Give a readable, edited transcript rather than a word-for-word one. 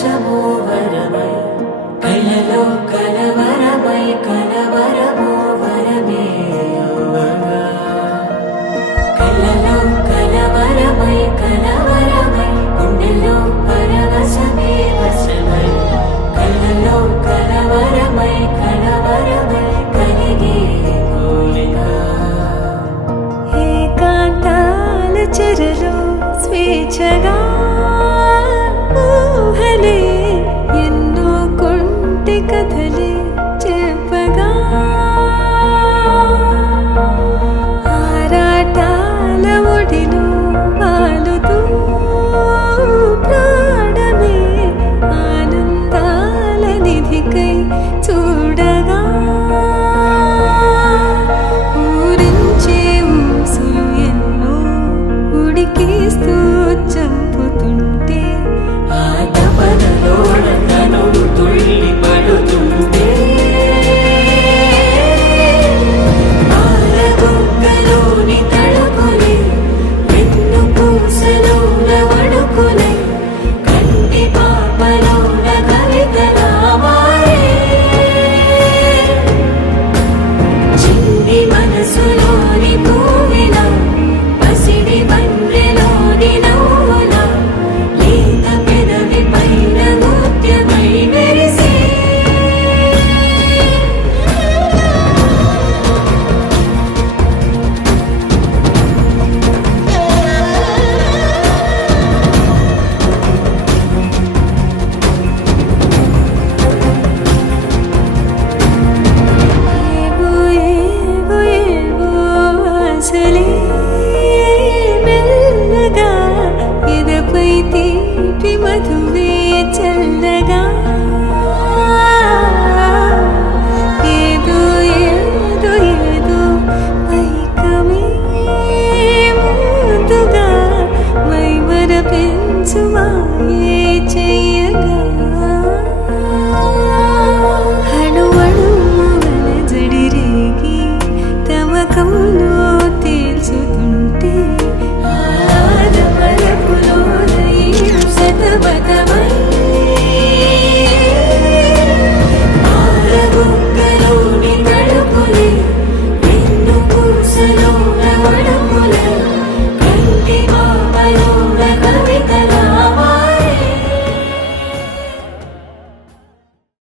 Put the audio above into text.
పరవశము వరమై కలలో కలవరమై కలవరము వరమే అవ్వగా కలలో కలవరమై కలవరమై గుండెలో పరవశమే వశమై కలలో కలవరమై కలవరమై కలిగే కోరిక ఏకాంతాల చెరలో స్వేచ్ఛగా ఊహలే ఎన్నో కొంటె కథలే చెప్పగా ఆరాటాల ఒడిలో వాలుతూ ప్రాణమే ఆనందాల నిధికై చూడగా ఊరించే ఊసులు ఎన్నో ఉడికిస్తూ చంపుతుంటే ఆ తపనలోన తనువు తుళ్ళి పడుతుంటే పాలబుగ్గలోని తడుకులే వెన్ను పూసలోన వడుకులే కంటి పాపలోన కవితలా మారే చిన్ని మనసులోని పూవిలా పసిడి బండ్రెలోని నవ్వులా లేత పెదవి పైన ముత్యమై మెరిసే ఏవో ఏవో ఏవో ఆశలే మెల్లగా ఎదపై తీపి మధువే చల్లగా ఏదో ఏదో ఏదో మైకమే ముందుగా మైమర పెంచుమా